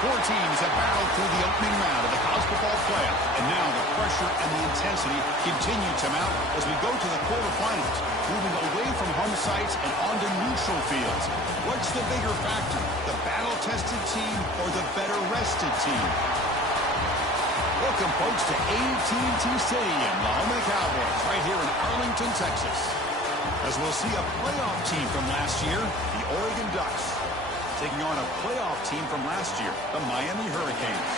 Four teams have battled through the opening round of the college football playoff, and now the pressure and the intensity continue to mount as we go to the quarterfinals, moving away from home sites and onto neutral fields. What's the bigger factor, the battle-tested team or the better-rested team? Welcome, folks, to AT&T Stadium, the home of the Cowboys, right here in Arlington, Texas. As we'll see a playoff team from last year, the Oregon Ducks, taking on a playoff team from last year, the Miami Hurricanes.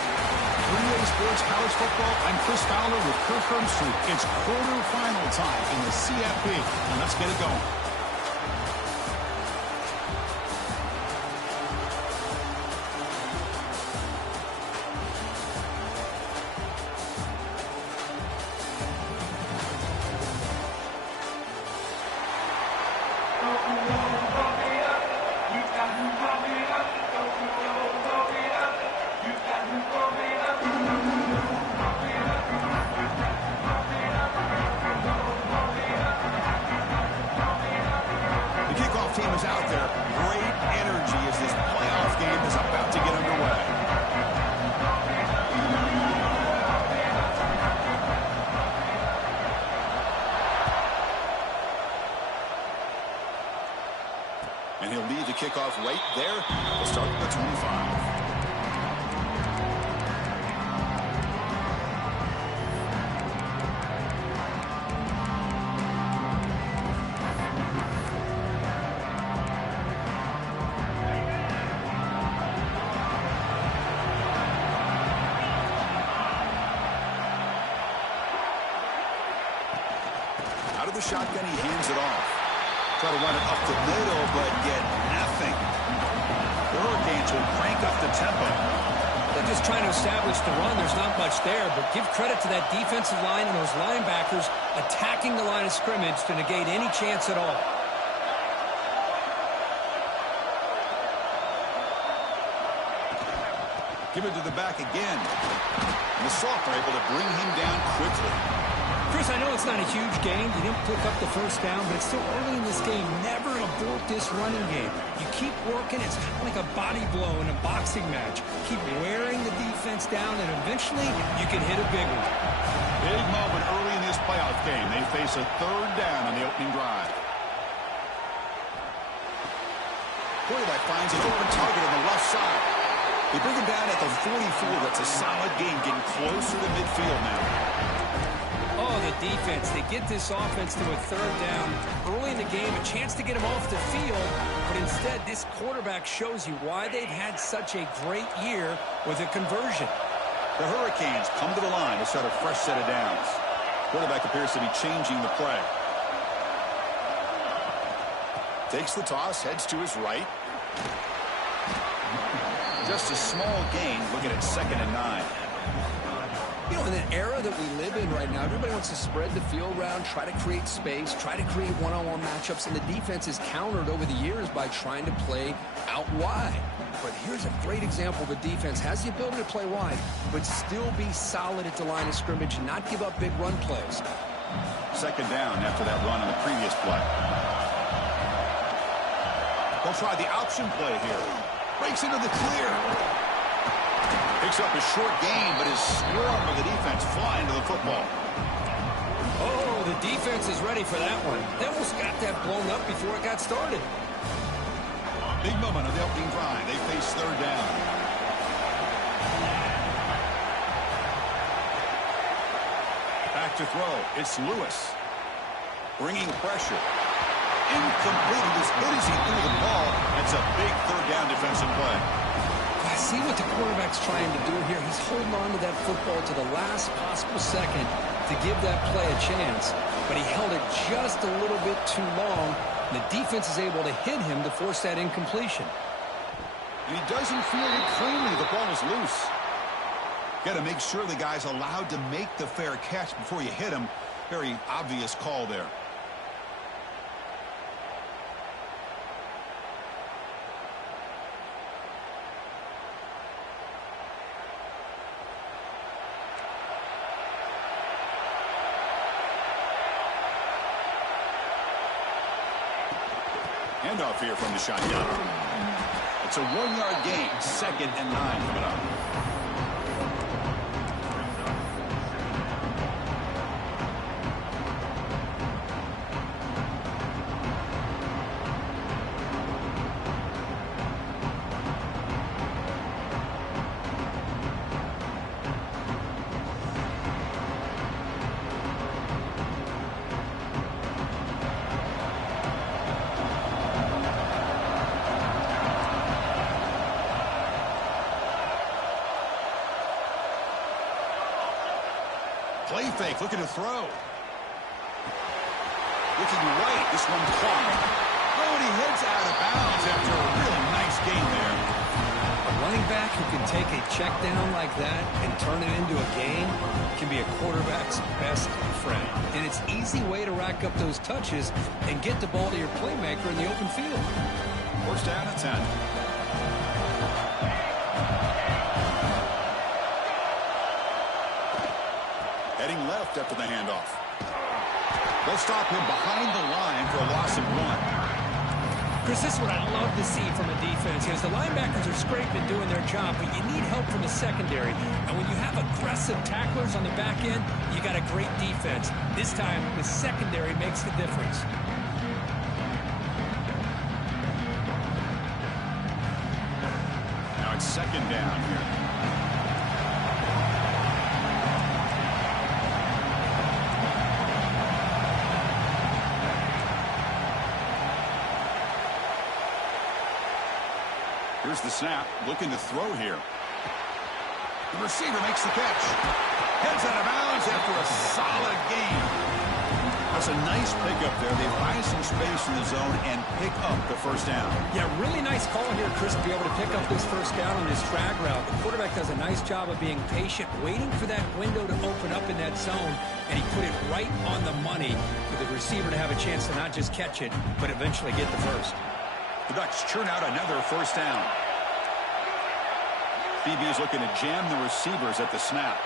3A Sports College Football, I'm Chris Fowler with Kirk Herbstreit. It's quarterfinal time in the CFP, and let's get it going. And he'll lead the kickoff right there. We'll start at the 25. Out of the shotgun, he hands it off. Try to run it up the middle, but get nothing. The Hurricanes will crank up the tempo. They're just trying to establish the run. There's not much there, but give credit to that defensive line and those linebackers attacking the line of scrimmage to negate any chance at all. Give it to the back again. And the Soft are able to bring him down quickly. Chris, I know it's not a huge game. You didn't pick up the first down, but it's still early in this game. Never abort this running game. You keep working. It's kind of like a body blow in a boxing match. Keep wearing the defense down, and eventually you can hit a big one. Big moment early in this playoff game. They face a third down on the opening drive. Quarterback finds an open target on the left side. They bring him down at the 44. That's a solid game, getting closer to midfield now. Oh, the defense. They get this offense to a third down early in the game, a chance to get him off the field, but instead this quarterback shows you why they've had such a great year with a conversion. The Hurricanes come to the line to start a fresh set of downs. Quarterback appears to be changing the play. Takes the toss, heads to his right. Just a small gain, looking at 2nd and 9. You know, in an era that we live in right now, everybody wants to spread the field around, try to create space, try to create one-on-one matchups, and the defense is countered over the years by trying to play out wide. But here's a great example of a defense has the ability to play wide, but still be solid at the line of scrimmage and not give up big run plays. 2nd down after that run on the previous play. They'll try the option play here. Breaks into the clear. Picks up a short gain, but is swarmed with the defense flying to the football. Oh, the defense is ready for that one. They almost got that blown up before it got started. Big moment on the opening drive. They face third down. Back to throw. It's Lewis. Bringing pressure. Incomplete. As good as he threw the ball, it's a big third down defensive play. I see what the quarterback's trying to do here. He's holding on to that football to the last possible second to give that play a chance. But he held it just a little bit too long. And the defense is able to hit him to force that incompletion. And he doesn't feel it cleanly. The ball is loose. Got to make sure the guy's allowed to make the fair catch before you hit him. Very obvious call there. Handoff here from the shotgun. A It's a 1-yard gain. 2nd and 9 coming up. Play fake, looking to throw. Looking right, this one caught. Oh, and he heads out of bounds after a really nice game there. A running back who can take a check down like that and turn it into a gain can be a quarterback's best friend. And it's an easy way to rack up those touches and get the ball to your playmaker in the open field. First down and 10. Heading left after the handoff. They'll stop him behind the line for a loss of 1. Chris, this is what I love to see from a defense. Because the linebackers are scraping, doing their job, but you need help from the secondary. And when you have aggressive tacklers on the back end, you got a great defense. This time, the secondary makes the difference. Now it's 2nd down here. Here's the snap, looking to throw here. The receiver makes the catch. Heads out of bounds after a solid game. That's a nice pickup there. They find some space in the zone and pick up the first down. Yeah, really nice call here, Chris, to be able to pick up this first down on this drag route. The quarterback does a nice job of being patient, waiting for that window to open up in that zone, and he put it right on the money for the receiver to have a chance to not just catch it, but eventually get the first. The Ducks churn out another first down. BB is looking to jam the receivers at the snap.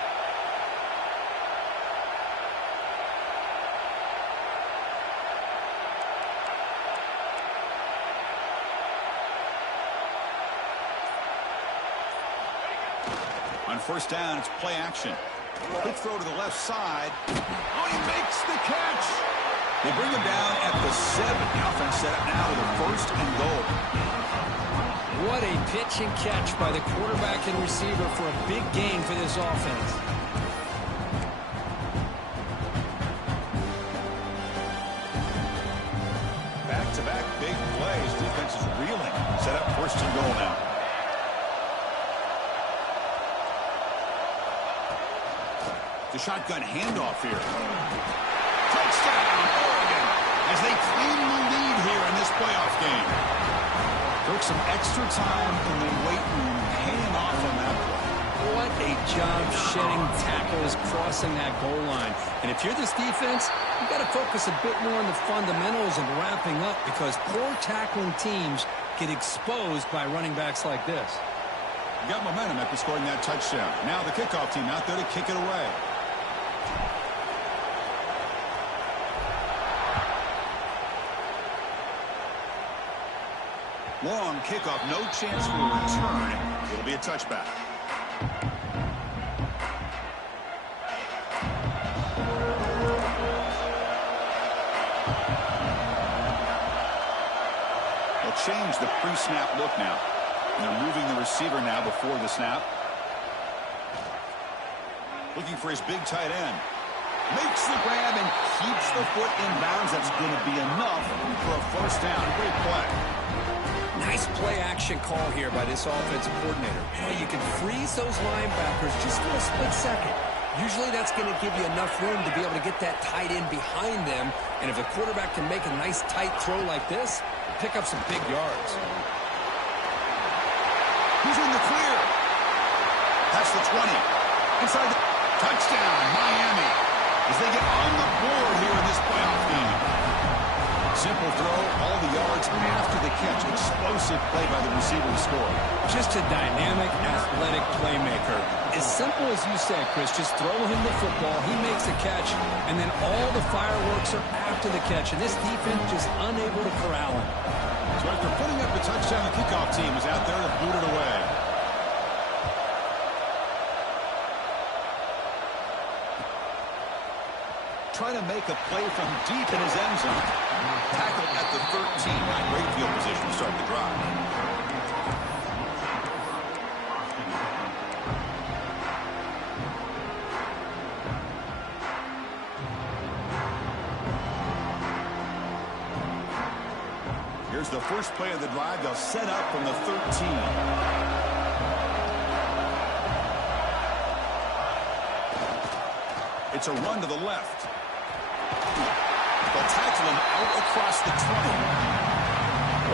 On first down, it's play action. Quick throw to the left side. Oh, he makes the catch. They bring him down at the 7. The offense set up now with a 1st and goal. What a pitch and catch by the quarterback and receiver for a big gain for this offense. Back-to-back big plays. Defense is reeling. Set up 1st and goal now. The shotgun handoff here. Touchdown, Oregon, as they claim the lead here in this playoff game. Took some extra time in the weight room paying off on that play. What a job shedding tackles crossing that goal line. And if you're this defense, you've got to focus a bit more on the fundamentals and wrapping up, because poor tackling teams get exposed by running backs like this. You got momentum after scoring that touchdown. Now the kickoff team out there to kick it away. Long kickoff, no chance for a return. It'll be a touchback. They'll change the pre-snap look now. And they're moving the receiver now before the snap. Looking for his big tight end. Makes the grab and keeps the foot in bounds. That's going to be enough for a first down. Great play. Nice play-action call here by this offensive coordinator. You can freeze those linebackers just for a split second. Usually that's going to give you enough room to be able to get that tight end behind them. And if the quarterback can make a nice tight throw like this, pick up some big yards. He's in the clear. That's the 20. Inside the touchdown, Miami, as they get on the board here in this playoff game. Simple throw, all the yards after the catch. Explosive play by the receiver to score. Just a dynamic, athletic playmaker. As simple as you said, Chris, just throw him the football, he makes a catch, and then all the fireworks are after the catch. And this defense just unable to corral him. So after putting up the touchdown, the kickoff team is out there to boot it away. Trying to make a play from deep in his end zone. Tackled at the 13. Not great field position to start the drive. Here's the first play of the drive. They'll set up from the 13. It's a run to the left. They'll tackle him out across the 20.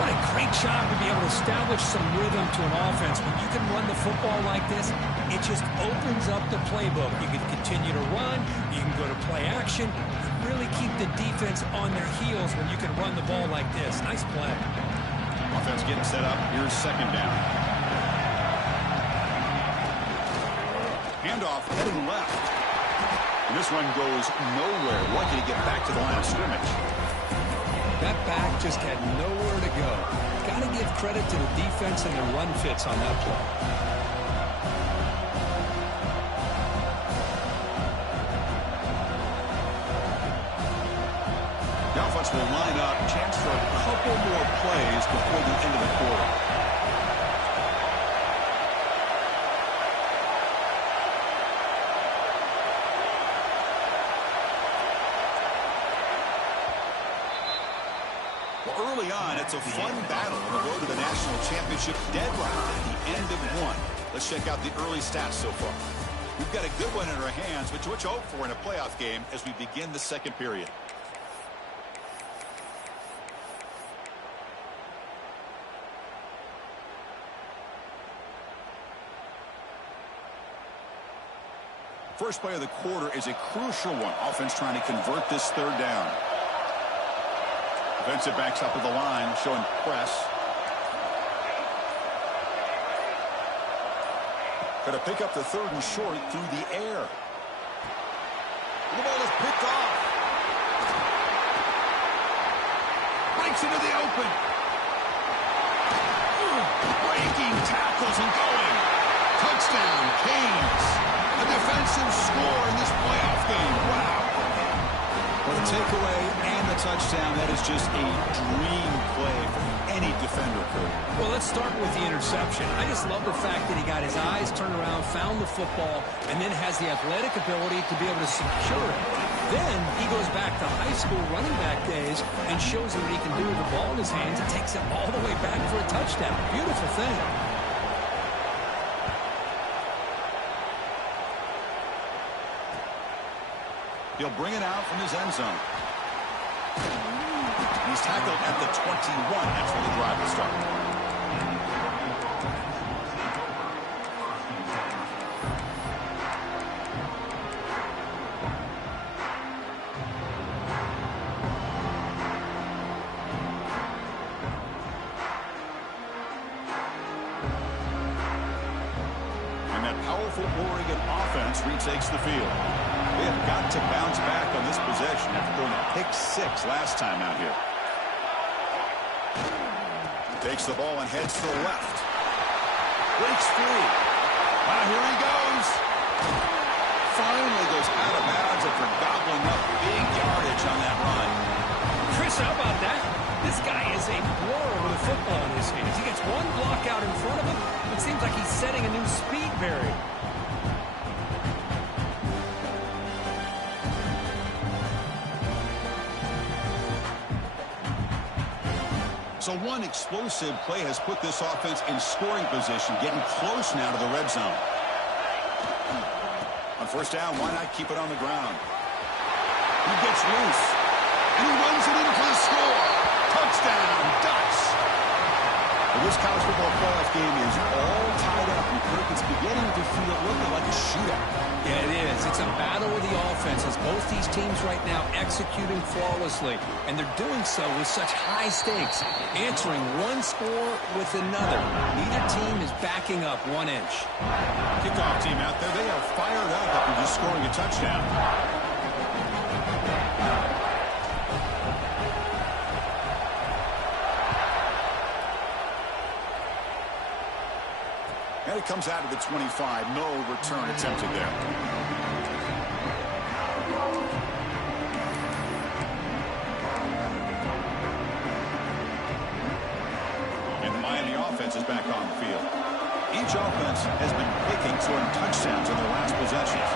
What a great job to be able to establish some rhythm to an offense. When you can run the football like this, it just opens up the playbook. You can continue to run. You can go to play action. You really keep the defense on their heels when you can run the ball like this. Nice play. Offense getting set up. Here's second down. Handoff heading left. And this one goes nowhere. Lucky to get back to the line of scrimmage. That back just had nowhere to go. Got to give credit to the defense and the run fits on that play. The offense will line up. Chance for a couple more plays before the end of the quarter. Early on, it's a fun battle on the road to the national championship deadline at the end of one. Let's check out the early stats so far. We've got a good one in our hands, which you hope for in a playoff game as we begin the second period. First play of the quarter is a crucial one. Offense trying to convert this third down. Defensive backs up at the line, showing press. Going to pick up the third and short through the air. The ball is picked off. Breaks into the open. Breaking tackles and going. Touchdown, Canes. A defensive score in this playoff game. Wow. Well, the takeaway and the touchdown, that is just a dream play for any defender could. Well, let's start with the interception. I just love the fact that he got his eyes turned around, found the football, and then has the athletic ability to be able to secure it. Then he goes back to high school running back days and shows him what he can do with the ball in his hands and takes it all the way back for a touchdown. Beautiful thing. He'll bring it out from his end zone. He's tackled at the 21. That's where the drive will start. And that powerful Oregon offense retakes the field. They have got to bounce back on this possession after throwing a pick six last time out here. Takes the ball and heads to the left. Breaks free. Here he goes. Finally goes out of bounds after gobbling up big yardage on that run. Chris, how about that? This guy is a blower with a football in his hands. He gets one block out in front of him. It seems like he's setting a new speed barrier. So one explosive play has put this offense in scoring position, getting close now to the red zone. On first down, why not keep it on the ground? He gets loose, and he runs it in for the score. Touchdown, Ducks. Well, this college football playoff game is all tied up, and Kirk, it's beginning to feel a little bit like a shootout. Yeah, it is. It's a battle of the offenses. Both these teams right now executing flawlessly, and they're doing so with such high stakes, answering one score with another. Neither team is backing up 1 inch. Kickoff team out there, they are fired up after just scoring a touchdown. And it comes out of the 25. No return attempted there. And the Miami offense is back on the field. Each offense has been picking scoring touchdowns in their last possessions.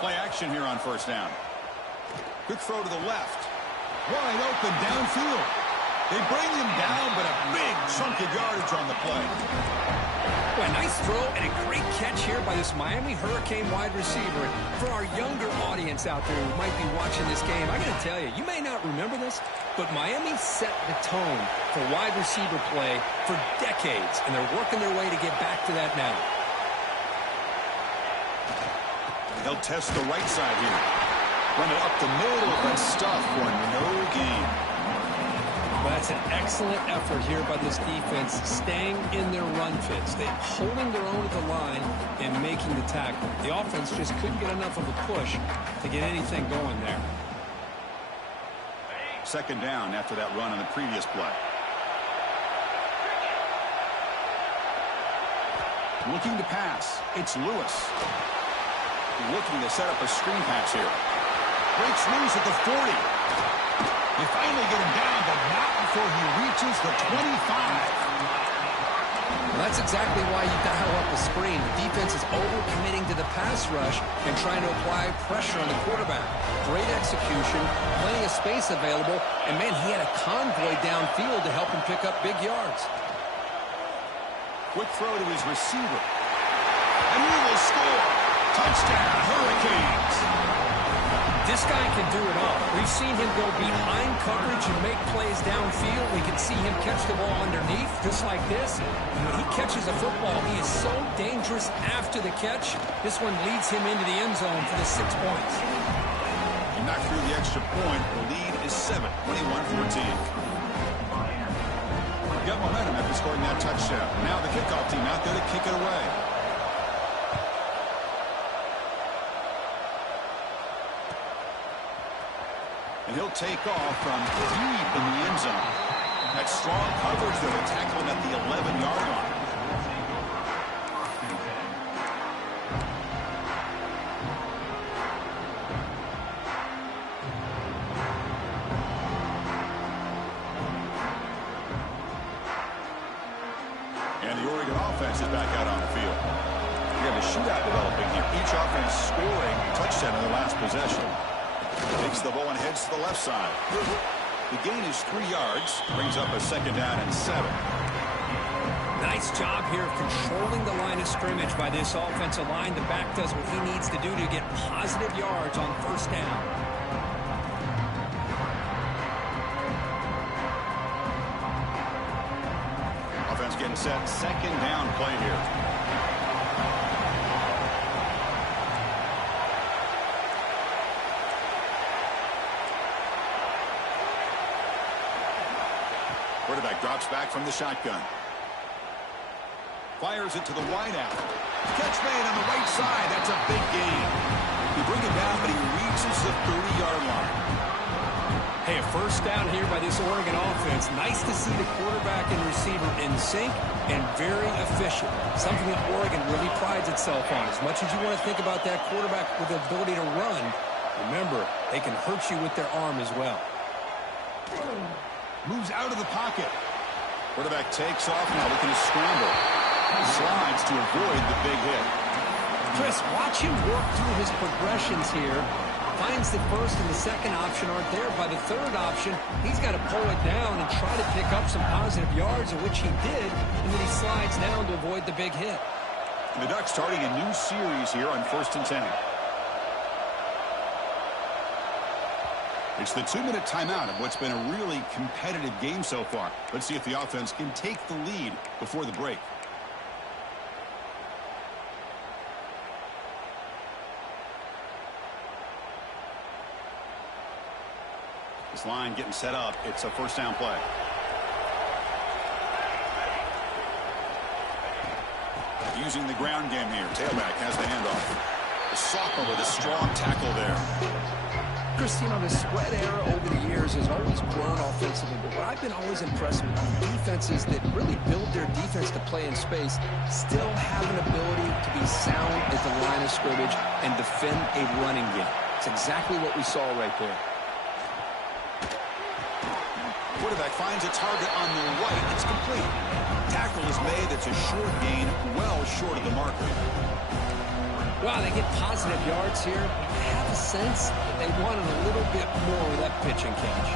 Play action here on first down. Quick throw to the left. Wide open downfield. They bring him down, but a big chunk of yardage on the play. Well, a nice throw and a great catch here by this Miami Hurricane wide receiver. For our younger audience out there who might be watching this game, I got to tell you, you may not remember this, but Miami set the tone for wide receiver play for decades, and they're working their way to get back to that now. They'll test the right side here. Run it up the middle, but stuff for no gain. Well, that's an excellent effort here by this defense, staying in their run fits. They're holding their own at the line and making the tackle. The offense just couldn't get enough of a push to get anything going there. Second down after that run on the previous play. Looking to pass. It's Lewis. Looking to set up a screen pass here. Breaks loose at the 40. They finally get him down, but not before he reaches the 25. Well, that's exactly why you dial up a screen. The defense is over-committing to the pass rush and trying to apply pressure on the quarterback. Great execution, plenty of space available, and, man, he had a convoy downfield to help him pick up big yards. Quick throw to his receiver. And he will score. Touchdown, Hurricanes. This guy can do it all. We've seen him go behind coverage and make plays downfield. We can see him catch the ball underneath, just like this. And when he catches a football, he is so dangerous after the catch. This one leads him into the end zone for the 6 points. He knocked through the extra point. The lead is 7, 21-14. Got momentum after scoring that touchdown. Now the kickoff team out there to kick it away. And he'll take off from deep in the end zone. That strong coverage there to tackle him at the 11-yard line. And the Oregon offense is back out on the field. We have a shootout developing here. Each offense scoring a touchdown in their last possession. Takes the ball and heads to the left side. The gain is 3 yards. Brings up a second down and 7. Nice job here of controlling the line of scrimmage by this offensive line. The back does what he needs to do to get positive yards on first down. Offense getting set. Second down play here. Quarterback drops back from the shotgun. Fires it to the wideout. Catch made on the right side. That's a big gain. He bring it down, but he reaches the 30-yard line. Hey, a first down here by this Oregon offense. Nice to see the quarterback and receiver in sync and very efficient. Something that Oregon really prides itself on. As much as you want to think about that quarterback with the ability to run, remember, they can hurt you with their arm as well. Moves out of the pocket. Quarterback takes off now, looking to scramble. Slides to avoid the big hit. Chris, watch him work through his progressions here. Finds the first and the second option aren't there. By the third option, he's got to pull it down and try to pick up some positive yards, of which he did, and then he slides down to avoid the big hit. And the Ducks starting a new series here on 1st and 10. It's the 2-minute timeout of what's been a really competitive game so far. Let's see if the offense can take the lead before the break. This line getting set up. It's a first down play. Using the ground game here. Tailback has the handoff. The sophomore with a strong tackle there. Chris, you know, the spread era over the years has always grown offensively, but what I've been always impressed with defenses that really build their defense to play in space still have an ability to be sound at the line of scrimmage and defend a running game. It's exactly what we saw right there. Quarterback finds a target on the right. It's complete. Tackle is made. It's a short gain, well short of the marker. Wow, they get positive yards here. I have a sense that they wanted a little bit more with that pitch and catch.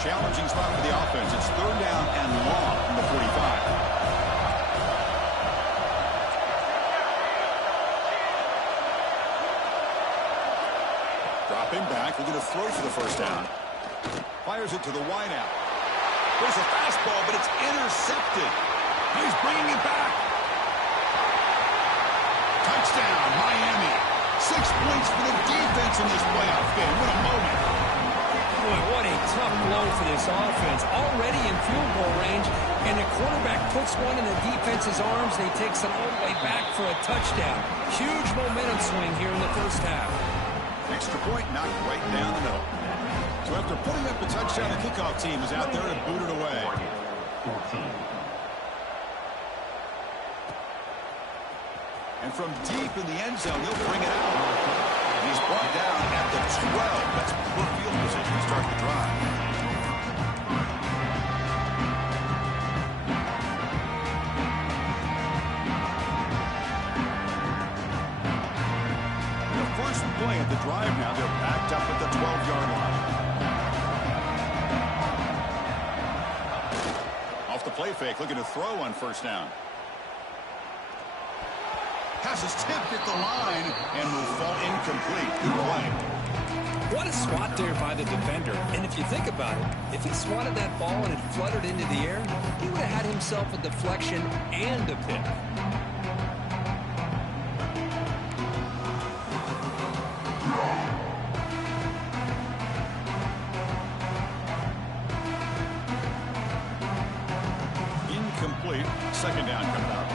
Challenging spot for the offense. It's third down and long from the 45. Dropping back, looking to throw for the first down. Fires it to the wideout. There's a fastball, but it's intercepted. He's bringing it back. Touchdown, Miami. 6 points for the defense in this playoff game. What a moment. Boy, what a tough blow for this offense. Already in field goal range, and the quarterback puts one in the defense's arms, and he takes it all the way back for a touchdown. Huge momentum swing here in the first half. Extra point knocked right down the middle. So after putting up the touchdown, the kickoff team is out there to boot it away. And from deep in the end zone, he'll bring it out. And he's brought down at the 12. That's poor field position to start the drive. First play of the drive now. They're backed up at the 12-yard line. Off the play fake, looking to throw on first down. Pass is tipped at the line and will fall incomplete. Good play. What a swat there by the defender. And if you think about it, if he swatted that ball and it fluttered into the air, he would have had himself a deflection and a pick. Incomplete. Second down coming up.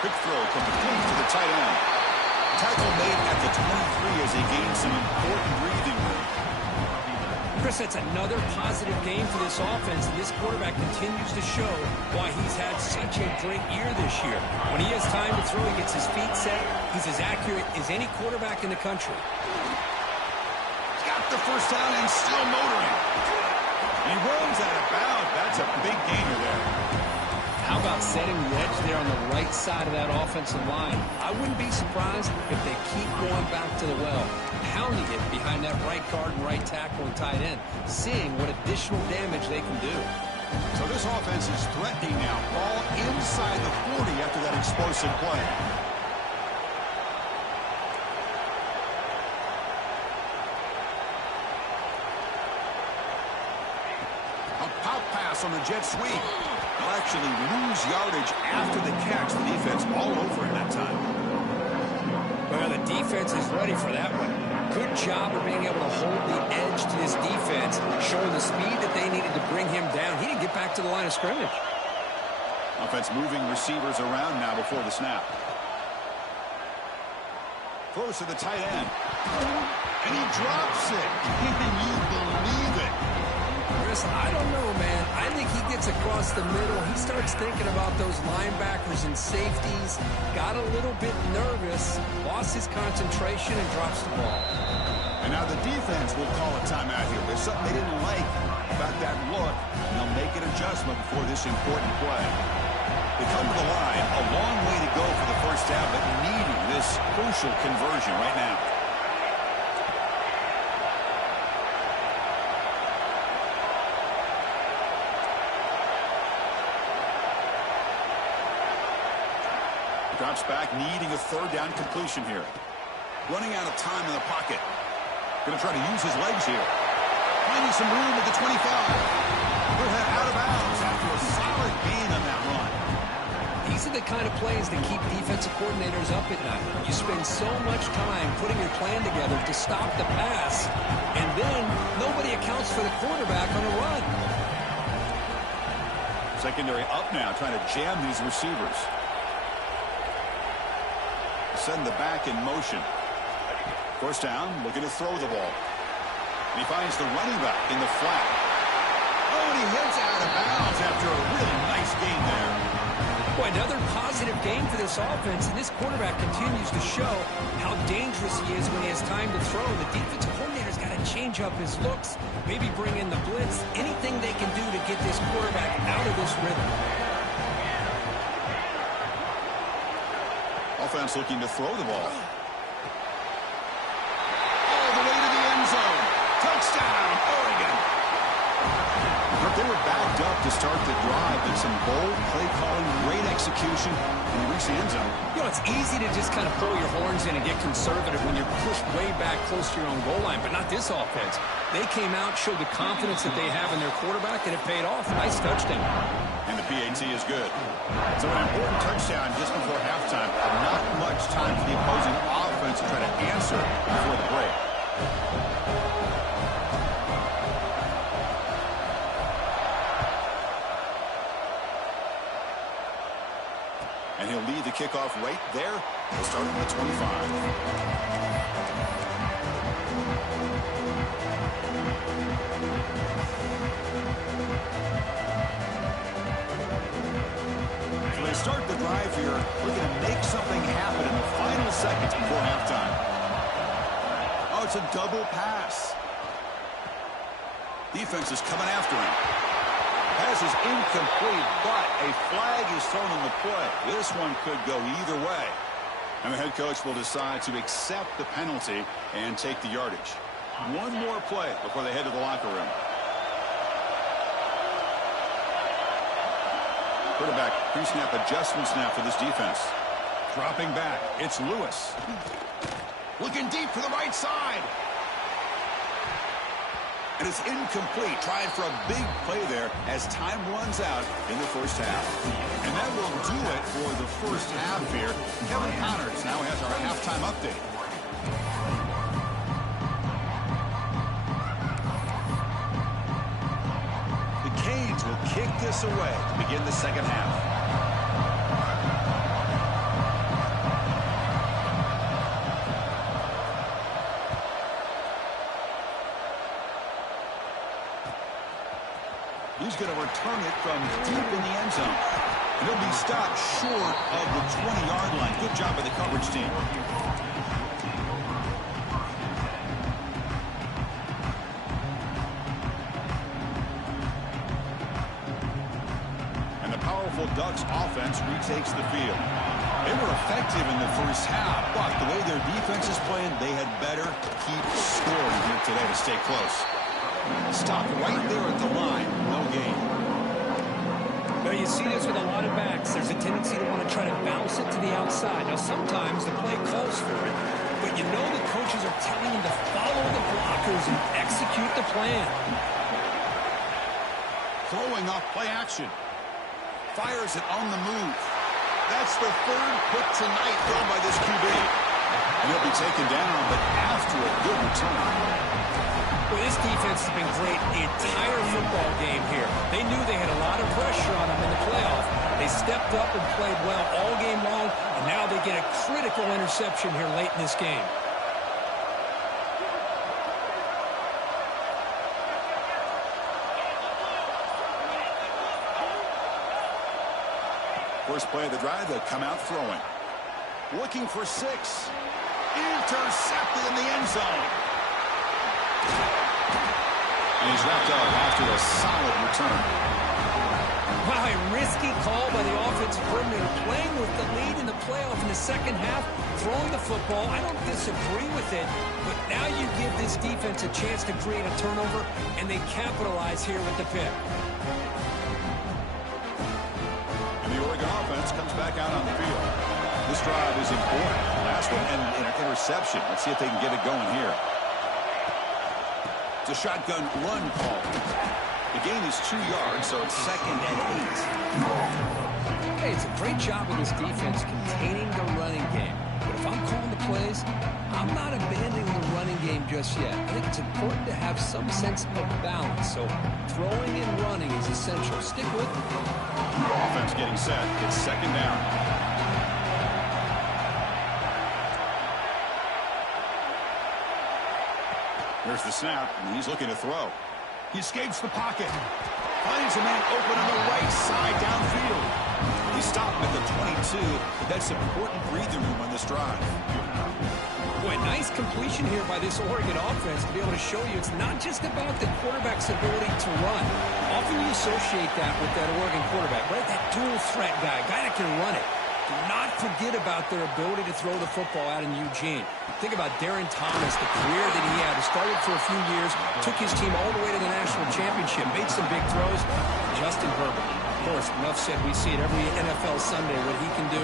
Quick throw complete to the tight end. Tackle made at the 23 as he gained some important breathing room. Chris, that's another positive game for this offense, and this quarterback continues to show why he's had such a great year this year. When he has time to throw, he gets his feet set. He's as accurate as any quarterback in the country. Got the first down and still motoring. He runs out of bounds. That's a big gainer there. How about setting the edge there on the right side of that offensive line? I wouldn't be surprised if they keep going back to the well, pounding it behind that right guard and right tackle and tight end, seeing what additional damage they can do. So this offense is threatening now. Ball inside the 40 after that explosive play. A pop pass on the jet sweep. They'll actually lose yardage after the catch. The defense all over it that time. Well, the defense is ready for that one. Good job of being able to hold the edge to this defense, showing the speed that they needed to bring him down. He didn't get back to the line of scrimmage. Offense moving receivers around now before the snap. Throws to the tight end. And he drops it. Can you believe it? Chris, I don't know, man. I think he gets across the middle. He starts thinking about those linebackers and safeties. Got a little bit nervous, lost his concentration, and drops the ball. And now the defense will call a timeout here. There's something they didn't like about that look, and they'll make an adjustment before this important play. They come to the line, a long way to go for the first down, but needing this crucial conversion right now. Drops back, needing a third down completion here. Running out of time in the pocket. Going to try to use his legs here. Finding some room at the 25. He'll head out of bounds after a solid gain on that run. He's These are the kind of plays that keep defensive coordinators up at night. You spend so much time putting your plan together to stop the pass, and then nobody accounts for the quarterback on a run. Secondary up now, trying to jam these receivers. Send the back in motion. First down, looking to throw the ball. And he finds the running back in the flat. Oh, and he heads out of bounds after a really nice gain there. Boy, another positive game for this offense, and this quarterback continues to show how dangerous he is when he has time to throw. The defensive coordinator's got to change up his looks, maybe bring in the blitz, anything they can do to get this quarterback out of this rhythm. Offense looking to throw the ball. All the way to the end zone. Touchdown, Oregon. They were backed up to start the drive, but some bold play calling, great execution, and he reached the end zone. You know, it's easy to just kind of pull your horns in and get conservative when you're pushed way back close to your own goal line, but not this offense. They came out, showed the confidence that they have in their quarterback, and it paid off. Nice touchdown. And the PAT is good. So an important touchdown just before halftime. Not much time for the opposing offense to try to answer before the break. And he'll lead the kickoff right there. He'll start at the 25. So they start the drive here, looking to make something happen in the final seconds before halftime. Oh, it's a double pass. Defense is coming after him. Pass is incomplete, but a flag is thrown on the play. This one could go either way. And the head coach will decide to accept the penalty and take the yardage. One more play before they head to the locker room. Quarterback pre-snap adjustments now for this defense. Dropping back, it's Lewis. Looking deep for the right side. And it's incomplete. Trying for a big play there as time runs out in the first half. And that will do it for the first half here. Kevin Connors now has our halftime update. The Canes will kick this away to begin the second half. He's going to return it from deep in the end zone. And he'll be stopped short of the 20-yard line. Good job by the coverage team. And the powerful Ducks offense retakes the field. They were effective in the first half, but the way their defense is playing, they had better keep scoring here today to stay close. Stop right there at the line. No gain. Well, you see this with a lot of backs. There's a tendency to want to try to bounce it to the outside. Now, sometimes the play calls for it, but you know the coaches are telling them to follow the blockers and execute the plan. Throwing off play action. Fires it on the move. That's the third pick tonight thrown by this QB. And he'll be taken down, but after a good return. Well, this defense has been great the entire football game here. They knew they had a lot of pressure on them in the playoff. They stepped up and played well all game long, and now they get a critical interception here late in this game. First play of the drive, they'll come out throwing. Looking for 6. Intercepted in the end zone. And he's wrapped up after a solid return. Wow, a risky call by the offensive coordinator, playing with the lead in the playoff in the second half, throwing the football. I don't disagree with it, but now you give this defense a chance to create a turnover, and they capitalize here with the pick. And the Oregon offense comes back out on the field. This drive is important. Last one, and an interception. Let's see if they can get it going here. It's a shotgun run call. The gain is 2 yards, so it's 2nd and 8. Hey, it's a great job of this defense containing the running game. But if I'm calling the plays, I'm not abandoning the running game just yet. I think it's important to have some sense of balance. So throwing and running is essential. Stick with it. Offense getting set. It's second down. Here's the snap, and he's looking to throw. He escapes the pocket. Finds a man open on the right side downfield. He stopped at the 22, but that's important breathing room on this drive. Boy, nice completion here by this Oregon offense to be able to show you it's not just about the quarterback's ability to run. Often you associate that with that Oregon quarterback, right? That dual threat guy that can run it. Do not forget about their ability to throw the football out in Eugene. Think about Darren Thomas, the career that he had. He started for a few years, took his team all the way to the national championship, made some big throws. Justin Herbert. Of course, enough said, we see it every NFL Sunday what he can do.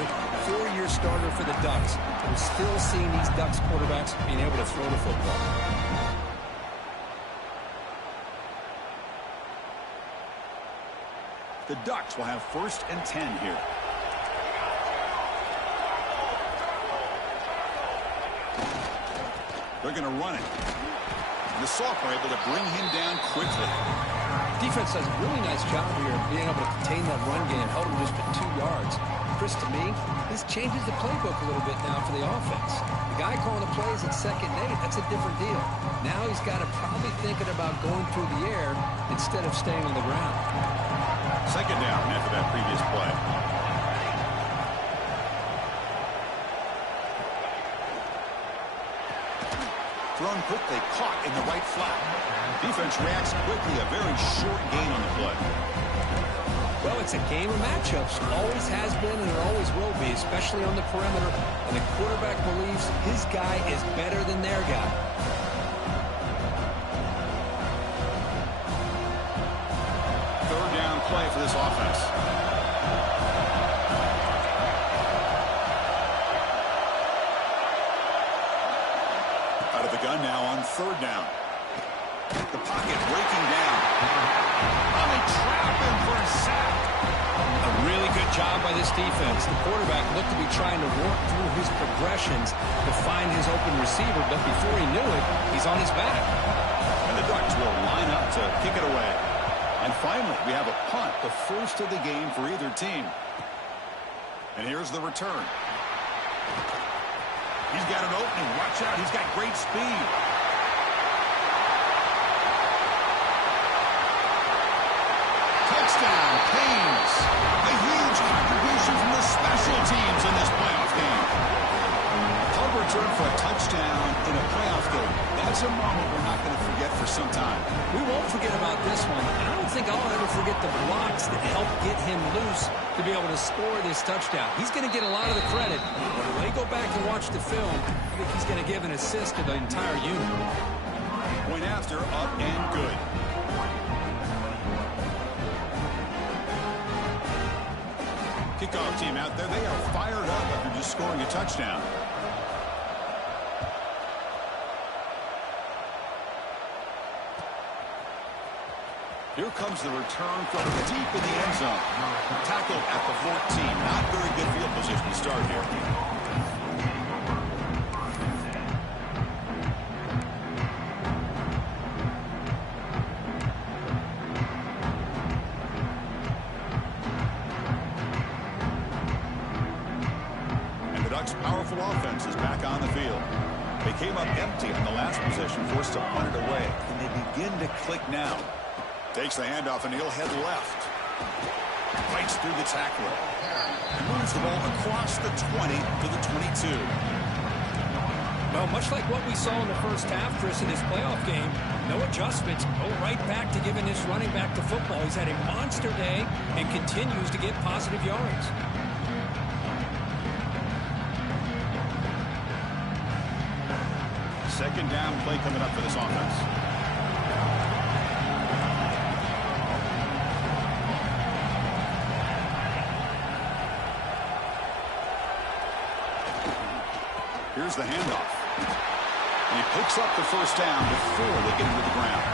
4-year starter for the Ducks. We're still seeing these Ducks quarterbacks being able to throw the football. The Ducks will have 1st and 10 here. They're going to run it. And the Soft are able to bring him down quickly. Defense does a really nice job here of being able to contain that run game, held him just for 2 yards. Chris, to me, this changes the playbook a little bit now for the offense. The guy calling the plays at 2nd and 8, that's a different deal. Now he's got to probably thinking about going through the air instead of staying on the ground. 2nd down after that previous play. Thrown quickly, caught in the right flat. Defense reacts quickly, a very short gain on the play. Well, it's a game of matchups. Always has been and it always will be, especially on the perimeter. And the quarterback believes his guy is better than their guy. Third down play for this offense. Out of the gun now on 3rd down. The pocket breaking down. Oh, they trap him for a sack. A really good job by this defense. The quarterback looked to be trying to work through his progressions to find his open receiver, but before he knew it, he's on his back. And the Ducks will line up to kick it away. And finally, we have a punt, the first of the game for either team. And here's the return. He's got an opening. Watch out. He's got great speed. Touchdown, Canes. A huge contribution from the special teams in this playoff game. A punt return for a touchdown in a playoff game. That's a moment we're not going to forget for some time. We won't forget about this one. I don't think I'll ever forget the blocks that helped get him loose to be able to score this touchdown. He's going to get a lot of the credit. But when they go back and watch the film, I think he's going to give an assist to the entire unit. Point after, up and good. Kickoff team out there. They are fired up after just scoring a touchdown. Here comes the return from deep in the end zone. Tackled at the 14. Not very good field position to start here. And the Ducks' powerful offense is back on the field. They came up empty on the last possession, forced to punt it away. And they begin to click now. Takes the handoff and he'll head left. Fights through the tackler. Moves the ball across the 20 to the 22. Well, much like what we saw in the first half, Chris, in this playoff game, no adjustments. Go right back to giving this running back to football. He's had a monster day and continues to get positive yards. Second down play coming up for this offense. Here's the handoff. And he picks up the first down before they get into the ground.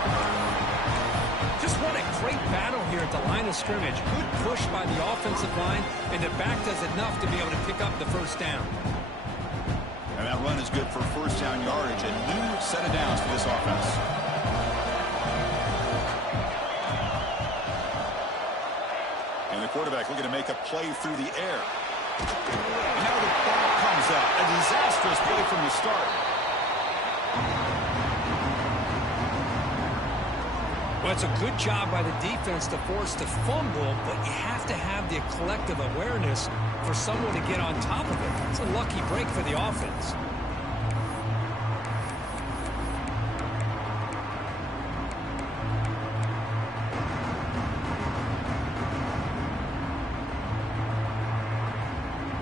Just what a great battle here at the line of scrimmage. Good push by the offensive line, and the back does enough to be able to pick up the first down. And that run is good for first down yardage. A new set of downs for this offense. And the quarterback looking to make a play through the air. And now the ball comes out. A disastrous play from the start. Well, it's a good job by the defense to force the fumble, but you have to have the collective awareness for someone to get on top of it. It's a lucky break for the offense.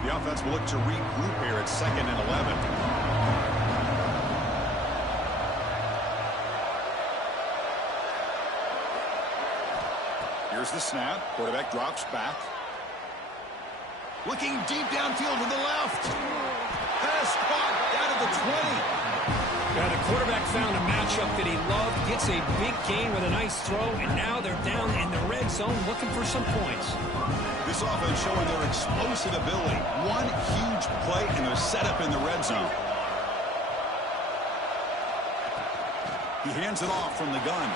The offense will look to regroup here at 2nd and 11. Here's the snap. Quarterback drops back. Looking deep downfield to the left. Pass caught down at the 20. Yeah, the quarterback found a matchup that he loved, gets a big gain with a nice throw, and now they're down in the red zone looking for some points. This offense showing their explosive ability. One huge play, and they're set up in the red zone. He hands it off from the gun.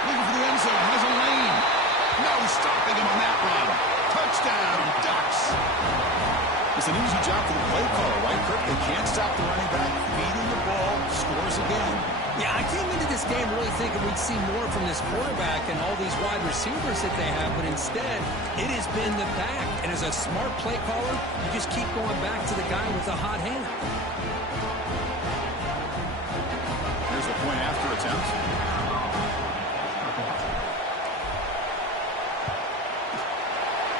Looking for the end zone, has a lane. No stopping him on that run. Touchdown, Ducks. It's an easy job for the play caller, right, Kirk? They can't stop the running back, feeding the ball, scores again. Yeah, I came into this game really thinking we'd see more from this quarterback and all these wide receivers that they have, but instead, it has been the back. And as a smart play caller, you just keep going back to the guy with the hot hand. Here's the point after attempt.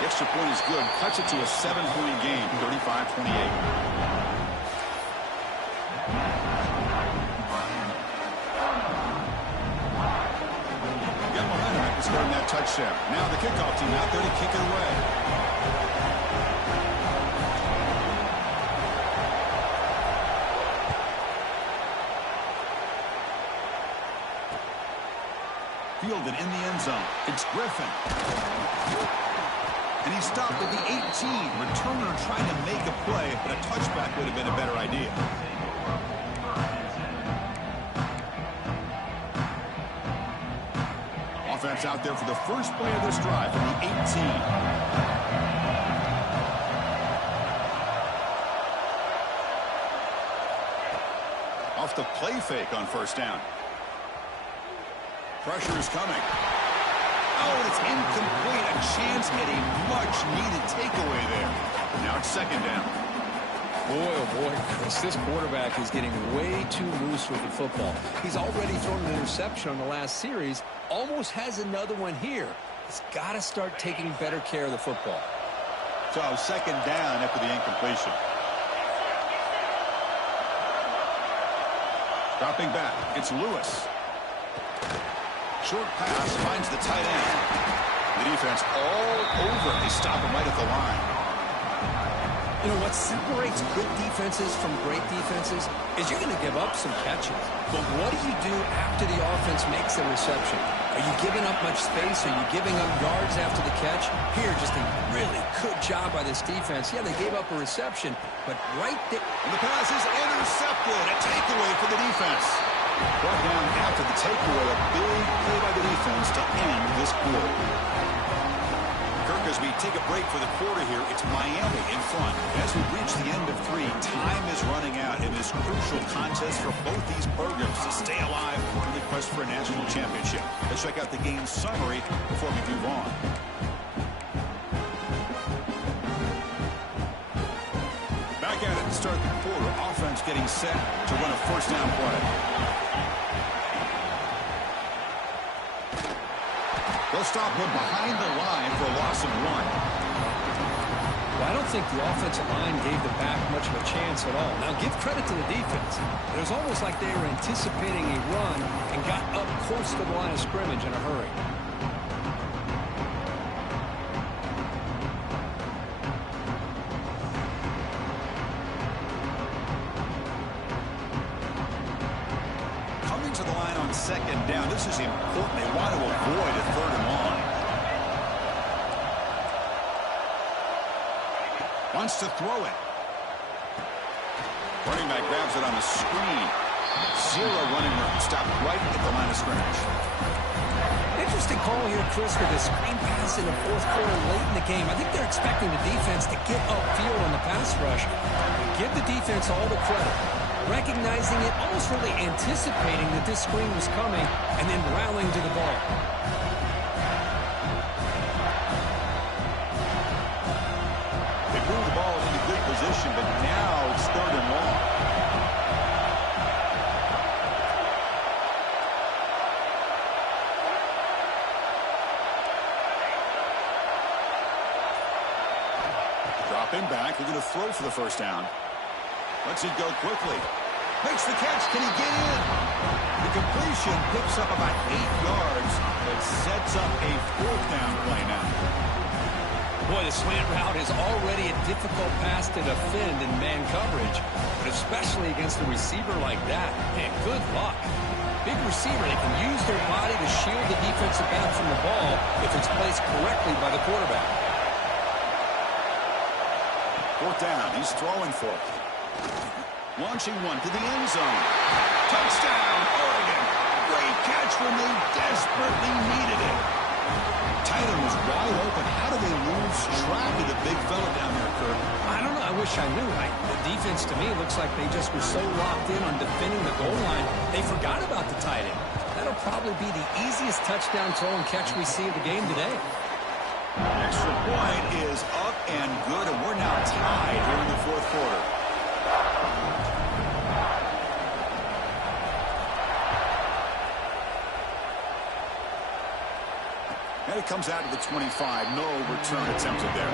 The extra point is good. Cuts it to a 7-point game, 35-28. Got momentum after scoring that touchdown. Now the kickoff team out there to kick it away. Fielded in the end zone. It's Griffin. And he stopped at the 18. Returner trying to make a play, but a touchback would have been a better idea. Offense out there for the first play of this drive from the 18. Off the play fake on first down. Pressure is coming. Oh, and it's incomplete. A chance at a much-needed takeaway there. Now it's 2nd down. Boy, oh boy, Chris, this quarterback is getting way too loose with the football. He's already thrown an interception on the last series. Almost has another one here. He's got to start taking better care of the football. So 2nd down after the incompletion. Dropping back. It's Lewis. Short pass finds the tight end. The defense all over. They stop him right at the line. You know, what separates good defenses from great defenses is you're going to give up some catches. But what do you do after the offense makes a reception? Are you giving up much space? Are you giving up yards after the catch? Here, just a really good job by this defense. Yeah, they gave up a reception, but right there. And the pass is intercepted. A takeaway for the defense. Brought down after the takeaway. A big play by the defense to end this quarter. Kirk, as we take a break for the quarter here, it's Miami in front. As we reach the end of 3, time is running out in this crucial contest for both these programs to stay alive in the quest for a national championship. Let's check out the game summary before we move on. Back at it to start the quarter. Offense getting set to run a first down play. They'll stop him behind the line for a loss of 1. Well, I don't think the offensive line gave the back much of a chance at all. Now, give credit to the defense. It was almost like they were anticipating a run and got up close to the line of scrimmage in a hurry. Going to the line on second down. This is important. They want to avoid a third and long. Wants to throw it. Running back grabs it on the screen. Zero running room. Stopped right at the line of scrimmage. Interesting call here, Chris, with a screen pass in the fourth quarter late in the game. I think they're expecting the defense to get upfield on the pass rush. Give the defense all the credit. Recognizing it, almost really anticipating that this screen was coming, and then rallying to the ball. They moved the ball into good position, but now it's third and long. Dropping back, they're going to throw for the first down. Lets it go quickly. Makes the catch. Can he get in? The completion picks up about 8 yards, but sets up a fourth down play now. Boy, the slant route is already a difficult pass to defend in man coverage, but especially against a receiver like that. Man, good luck. Big receiver, they can use their body to shield the defensive back from the ball if it's placed correctly by the quarterback. Fourth down. He's throwing for it. Launching one to the end zone. Touchdown, Oregon. Great catch when they desperately needed it. Tight end was wide open. How do they lose track of the big fella down there, Kirk? I don't know. I wish I knew. The defense, to me, looks like they just were so locked in on defending the goal line, they forgot about the tight end. That'll probably be the easiest touchdown throw and catch we see of the game today. Extra point is up and good, and we're now tied here in the fourth quarter. And it comes out to the 25. No return attempted there.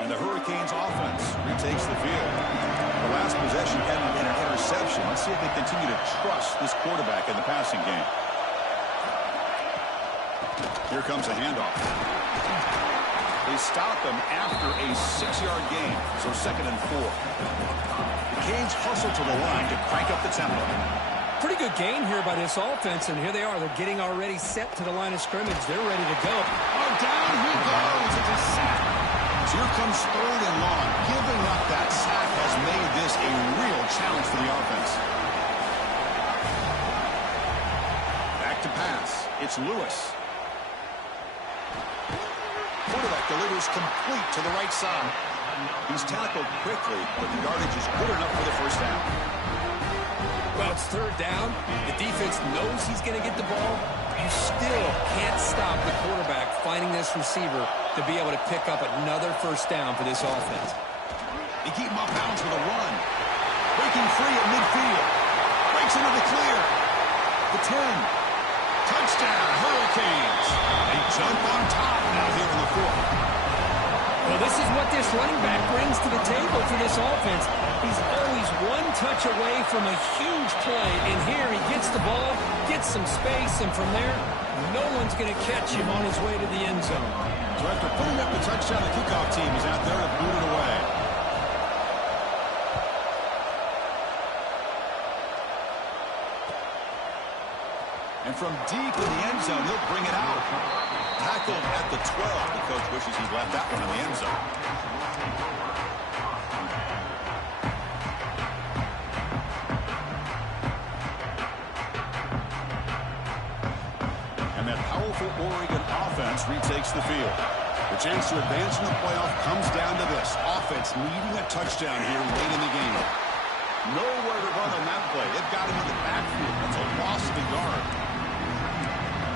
And the Hurricanes offense retakes the field. The last possession ended in an interception. Let's see if they continue to trust this quarterback in the passing game. Here comes a handoff. They stop him after a 6-yard gain, so 2nd and 4. The Canes hustle to the line to crank up the tempo. Pretty good gain here by this offense, and here they are. They're getting already set to the line of scrimmage. They're ready to go. Oh, down he goes. It's a sack. So here comes 3rd and long. Giving up that sack has made this a real challenge for the offense. Back to pass. It's Lewis. Quarterback delivers complete to the right side. He's tackled quickly, but the yardage is good enough for the first down. Well, it's 3rd down. The defense knows he's going to get the ball. You still can't stop the quarterback finding this receiver to be able to pick up another first down for this offense. They keep him off bounds with a run. Breaking free at midfield. Breaks into the clear. The 10. Touchdown, Hurricanes. They jump on top now here in the 4th. Well, this is what this running back brings to the table for this offense. He's always one touch away from a huge play, and here he gets the ball, gets some space, and from there, no one's going to catch him on his way to the end zone. So after putting up the touchdown, the kickoff team is out there to boot it away. And from deep in the end zone, he'll bring it out. Tackled at the 12. The coach wishes he'd left that one in the end zone. And that powerful Oregon offense retakes the field. The chance to advance in the playoff comes down to this. Offense needing a touchdown here late in the game. Nowhere to run on that play. They've got him in the backfield. That's a loss of a yard.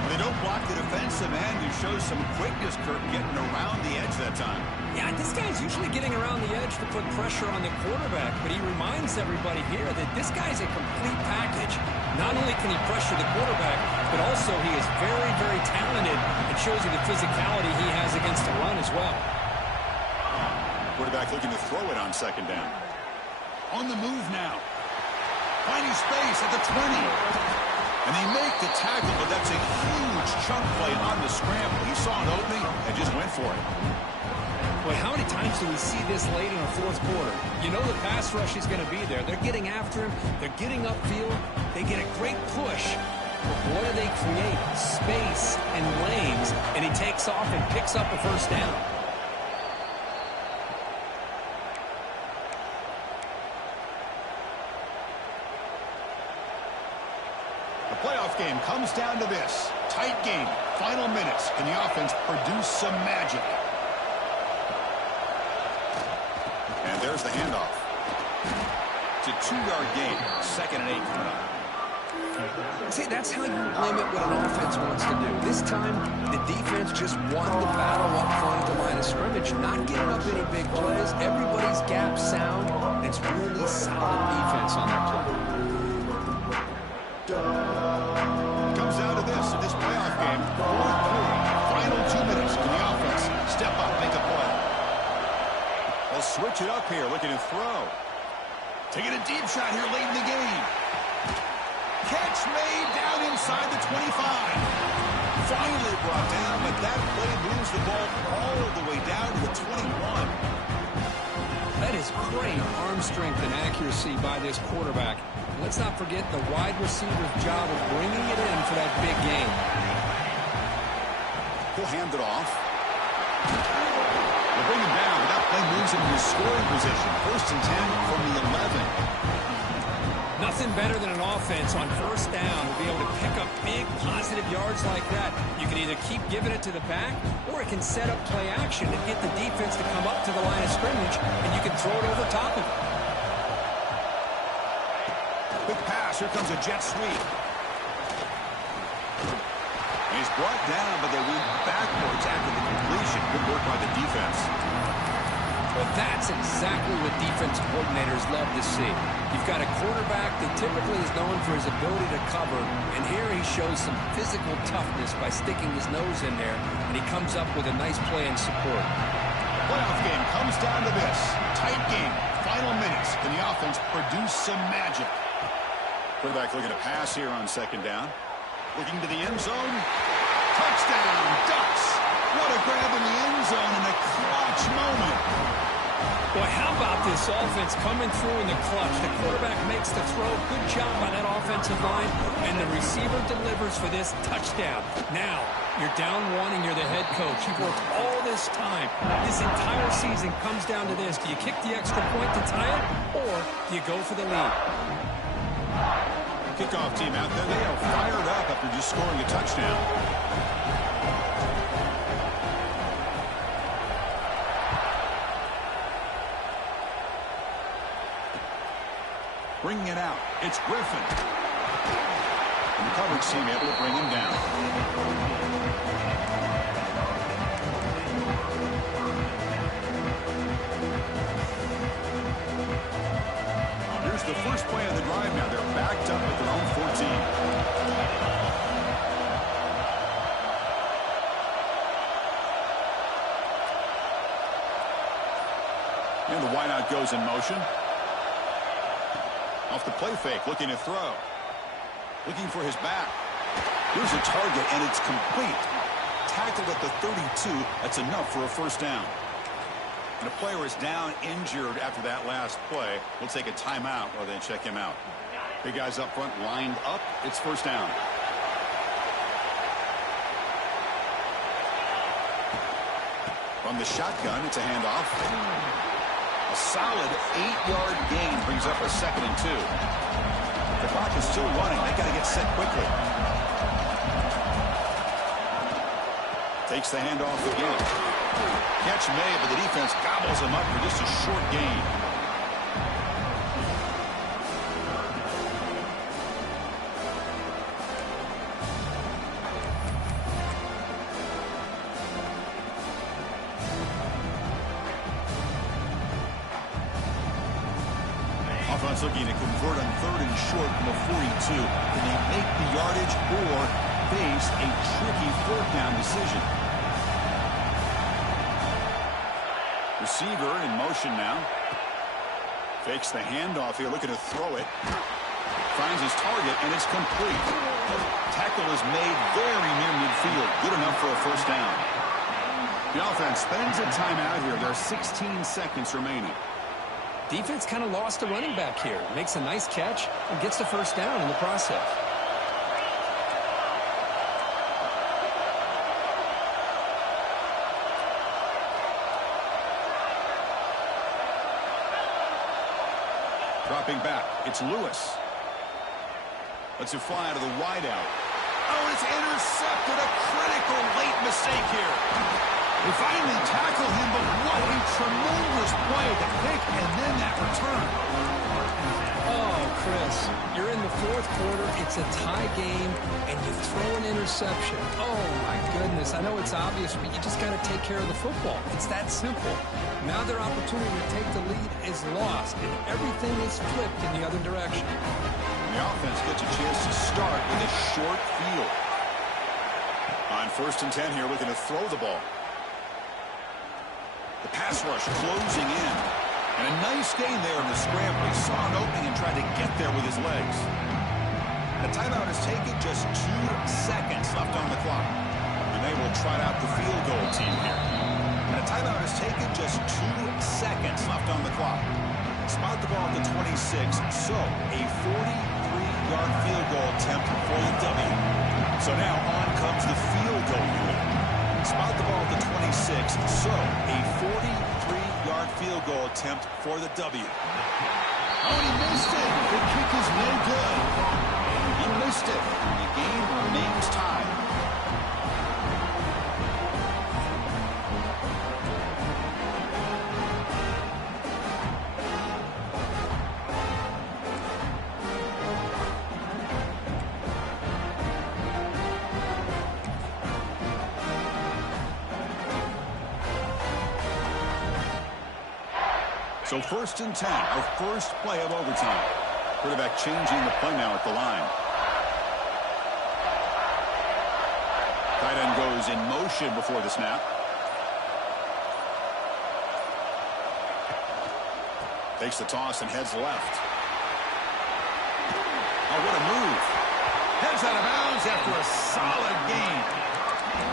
They don't block the defensive end, who shows some quickness, Kirk, getting around the edge that time. Yeah, this guy's usually getting around the edge to put pressure on the quarterback, but he reminds everybody here that this guy's a complete package. Not only can he pressure the quarterback, but also he is very, very talented. It shows you the physicality he has against the run as well. Quarterback looking to throw it on 2nd down. On the move now. Finding space at the 20. And they make the tackle, but that's a huge chunk play on the scramble. He saw an opening, and went for it. Boy, how many times do we see this late in a fourth quarter? You know the pass rush is going to be there. They're getting after him. They're getting upfield. They get a great push. But boy, do they create space and lanes, and he takes off and picks up a first down. The playoff game comes down to this. Tight game. Final minutes. Can the offense produce some magic? And there's the handoff. It's a 2-yard gain. 2nd and 8 coming up. See, that's how you limit what an offense wants to do. This time, the defense just won the battle up front at the line of scrimmage, not giving up any big plays. Everybody's gap sound, and it's really solid defense on their play. Comes down to this in this playoff game. 4th quarter. Final 2 minutes. Can the offense step up, make a play? They'll switch it up here, looking to throw. Taking a deep shot here late in the game. Catch made down inside the 25. Finally brought down, but that play moves the ball all the way down to the 21. That is great arm strength and accuracy by this quarterback. Let's not forget the wide receiver's job of bringing it in for that big game. He'll hand it off. They'll bring him down, but that play moves him into scoring position. 1st and 10 from the 11. Nothing better than an offense on first down to be able to pick up big positive yards like that. You can either keep giving it to the back, or it can set up play action and get the defense to come up to the line of scrimmage, and you can throw it over top of it. Quick pass. Here comes a jet sweep. He's brought down, but they went backwards after the completion. Good work by the defense. Well, that's exactly what defensive coordinators love to see. You've got a quarterback that typically is known for his ability to cover, and here he shows some physical toughness by sticking his nose in there, and he comes up with a nice play and support. Playoff game comes down to this. Tight game. Final minutes. Can the offense produce some magic? Quarterback looking to pass here on 2nd down. Looking to the end zone. Touchdown, Ducks. What a grab in the end zone in a clutch moment. Boy, how about this offense coming through in the clutch? The quarterback makes the throw. Good job by that offensive line. And the receiver delivers for this touchdown. Now, you're down 1 and you're the head coach. You've worked all this time. This entire season comes down to this. Do you kick the extra point to tie it, or do you go for the lead? Kickoff team out there. They are fired up after just scoring a touchdown. Bringing it out. It's Griffin. And the coverage team able to bring him down. Here's the first play of the drive now. They're backed up at their own 14. And the wideout goes in motion. Off the play fake, looking to throw. Looking for his back. Here's a target, and it's complete. Tackled at the 32. That's enough for a first down. And a player is down, injured after that last play. We'll take a timeout while they check him out. Big guys up front lined up. It's first down. From the shotgun, it's a handoff. A solid 8-yard gain brings up a 2nd and 2. The clock is still running. They got to get set quickly. Takes the handoff again. Catch made, but the defense gobbles him up for just a short gain. Offense looking to convert on 3rd and short from the 42. Can they make the yardage or face a tricky 4th down decision? Receiver in motion now. Fakes the handoff here, looking to throw it. Finds his target, and it's complete. Tackle is made very near midfield. Good enough for a first down. The offense spends a timeout here. There are 16 seconds remaining. Defense kind of lost a running back here. Makes a nice catch and gets the first down in the process. Dropping back, it's Lewis. Lets it fly out of the wideout. Oh, it's intercepted. A critical late mistake here. They finally tackle him, but what a tremendous play. The pick and then that return. Oh, Chris, you're in the fourth quarter. It's a tie game, and you throw an interception. Oh, my goodness. I know it's obvious, but you just got to take care of the football. It's that simple. Now their opportunity to take the lead is lost, and everything is flipped in the other direction. The offense gets a chance to start with a short field. On 1st and 10 here, looking to throw the ball. The pass rush closing in. And a nice gain there in the scramble. He saw an opening and tried to get there with his legs. The timeout is taken, just 2 seconds left on the clock. And they will trot out the field goal team here. And a timeout is taken, just 2 seconds left on the clock. Spot the ball at the 26, so a 43-yard field goal attempt for the W. So now on comes the field goal unit. Spot the ball at the 26, so a 43-yard field goal attempt for the W. Oh, and he missed it. The kick is no good. He missed it. The game remains tied. So 1st and 10, our first play of overtime. Quarterback changing the play now at the line. Tight end goes in motion before the snap. Takes the toss and heads left. Oh, what a move. Heads out of bounds after a solid gain.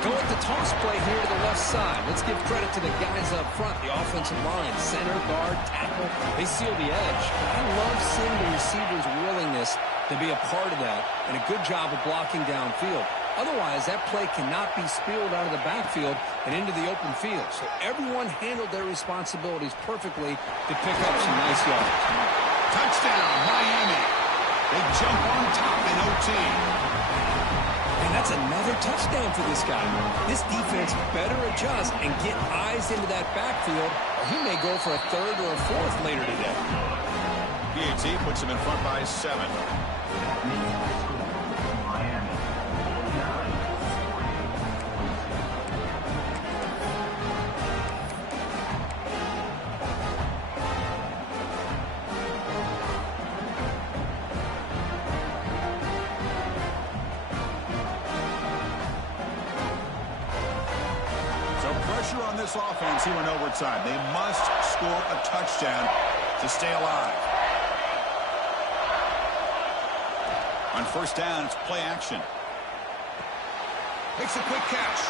Go with the toss play here to the left side. Let's give credit to the guys up front, the offensive line, center, guard, tackle. They seal the edge. I love seeing the receiver's willingness to be a part of that and a good job of blocking downfield. Otherwise, that play cannot be spilled out of the backfield and into the open field. So everyone handled their responsibilities perfectly to pick up some nice yards. Touchdown, Miami. They jump on top in OT. And that's another touchdown for this guy. This defense better adjust and get eyes into that backfield, or he may go for a 3rd or a 4th later today. PAT puts him in front by 7. On this offense here in overtime. They must score a touchdown to stay alive. On 1st down, it's play action. Makes a quick catch.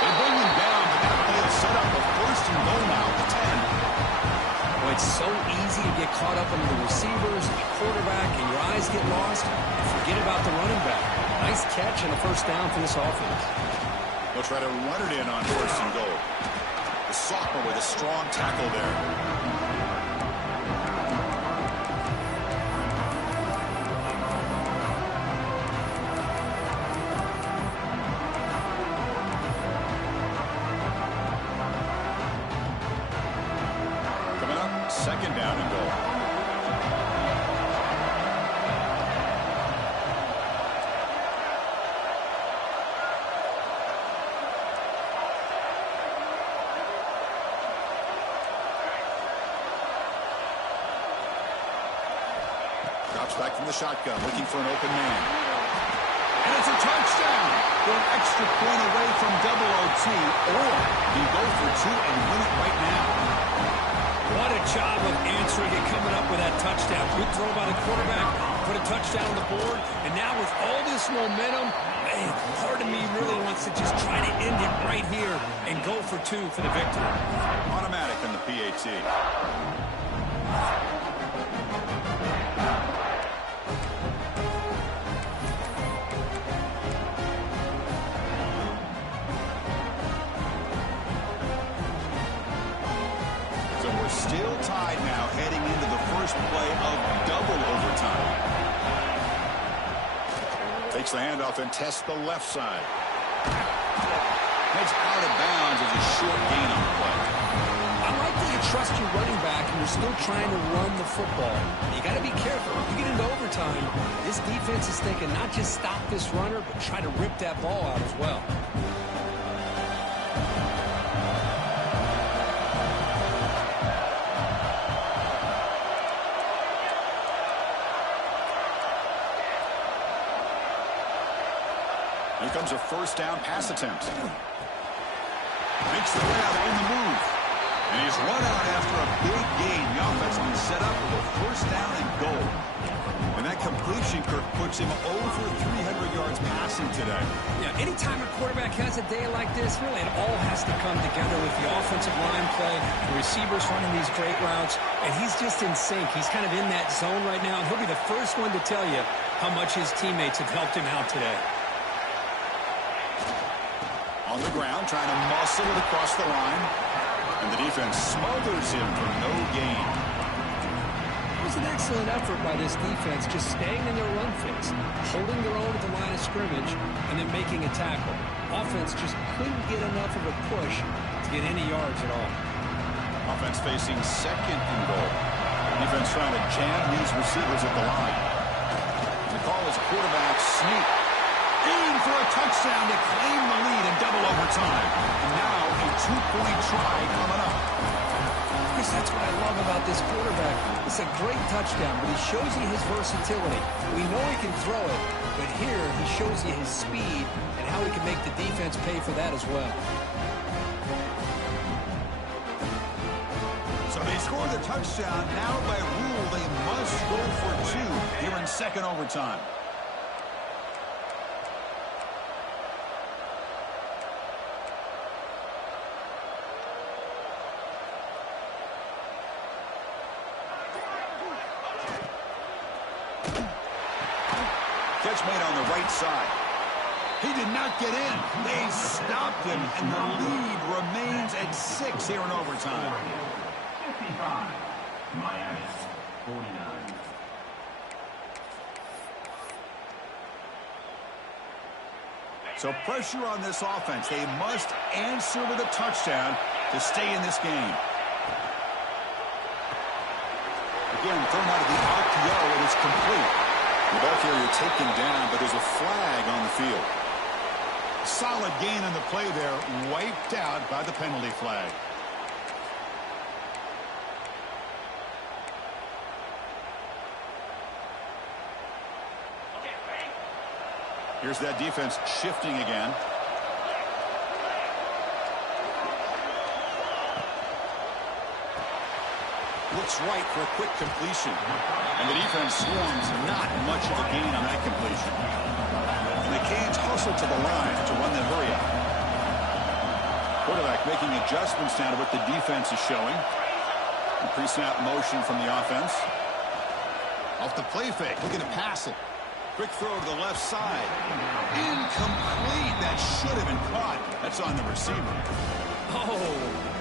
They bring him down, but that play is set up a 1st and goal now at the 10. Well, it's so easy to get caught up under the receivers, the quarterback, and your eyes get lost. Forget about the running back. Nice catch and a 1st down for this offense. They'll try to run it in on 1st and goal. The sophomore with a strong tackle there. Coming up, 2nd down and goal. Back from the shotgun, looking for an open man. And it's a touchdown! They're an extra point away from double OT, or you go for 2 and win it right now. What a job of answering it, coming up with that touchdown. Good throw by the quarterback, put a touchdown on the board, and now with all this momentum, man, part of me really wants to just try to end it right right here and go for 2 for the victory. Automatic in the PAT. So we're still tied now heading into the first play of double overtime. Takes the handoff and tests the left side. Heads out of bounds as a short gain on the play. I like that you trust your running back and you're still trying to run the football. You got to be careful. If you get into overtime, this defense is thinking not just stop this runner, but try to rip that ball out as well. Here comes a first down pass attempt. Makes the grab on the move. And he's run out after a big gain. The offense been set up with a first down and goal. And that completion, Kirk, puts him over 300 yards passing today. Yeah, anytime a quarterback has a day like this, really it all has to come together with the offensive line play, the receivers running these great routes, and he's just in sync. He's kind of in that zone right now, and he'll be the first one to tell you how much his teammates have helped him out today. On the ground, trying to muscle it across the line. And the defense smothers him for no gain. It was an excellent effort by this defense, just staying in their run fits, holding their own at the line of scrimmage, and then making a tackle. Offense just couldn't get enough of a push to get any yards at all. Offense facing second and goal. Defense trying to jam these receivers at the line. The call is quarterback sneak. In for a touchdown to claim the lead in double overtime. And now a 2-point try coming up. Chris, that's what I love about this quarterback. It's a great touchdown, but he shows you his versatility. We know he can throw it, but here he shows you his speed and how he can make the defense pay for that as well. So they score the touchdown. Now by rule, they must go for 2 here in second overtime. Catch made on the right side. He did not get in. They stopped him, and the lead remains at 6 here in overtime. 55, Miami, 49. So pressure on this offense. They must answer with a touchdown to stay in this game. Again, thrown out of the RPO, and it's complete. The ball carrier taken down, but there's a flag on the field. Solid gain on the play there, wiped out by the penalty flag. Here's that defense shifting again. Looks right for a quick completion. And the defense swarms not much of a gain on that completion. And the Canes hustle to the line to run the hurry up. Quarterback making adjustments now to what the defense is showing. Pre-snap motion from the offense. Off the play fake, looking to pass it. Quick throw to the left side. Incomplete. That should have been caught. That's on the receiver. Oh,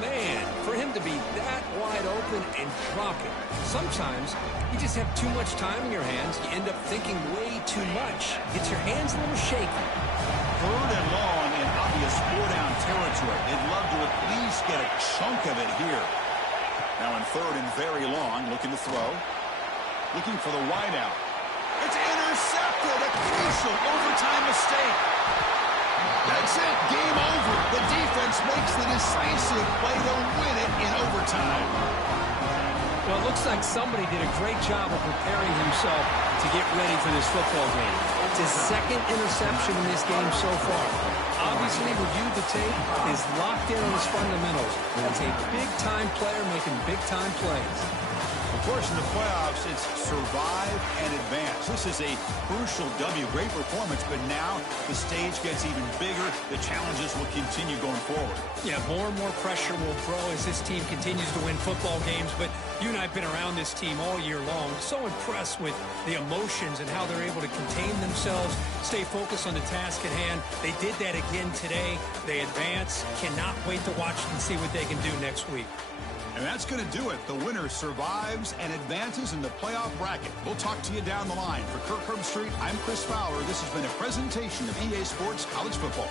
man, for him to be that wide open and drop it. Sometimes you just have too much time in your hands. You end up thinking way too much. Gets your hands a little shaky. Third and long in obvious 4-down territory. They'd love to at least get a chunk of it here. Now in third and very long, looking to throw. Looking for the wideout. It's intercepted. A crucial overtime mistake. That's it. Game over. The defense makes the decisive play to win it in overtime. Well, it looks like somebody did a great job of preparing himself to get ready for this football game. It's his second interception in this game so far. Obviously reviewed the tape, is locked in on his fundamentals. That's a big-time player making big-time plays. Of course, in the playoffs, it's survive and advance. This is a crucial W. Great performance, but now the stage gets even bigger. The challenges will continue going forward. Yeah, more and more pressure will grow as this team continues to win football games. But you and I have been around this team all year long. So impressed with the emotions and how they're able to contain themselves, stay focused on the task at hand. They did that again today. They advance. Cannot wait to watch and see what they can do next week. And that's going to do it. The winner survives and advances in the playoff bracket. We'll talk to you down the line. For Kirk Herbstreit, I'm Chris Fowler. This has been a presentation of EA Sports College Football.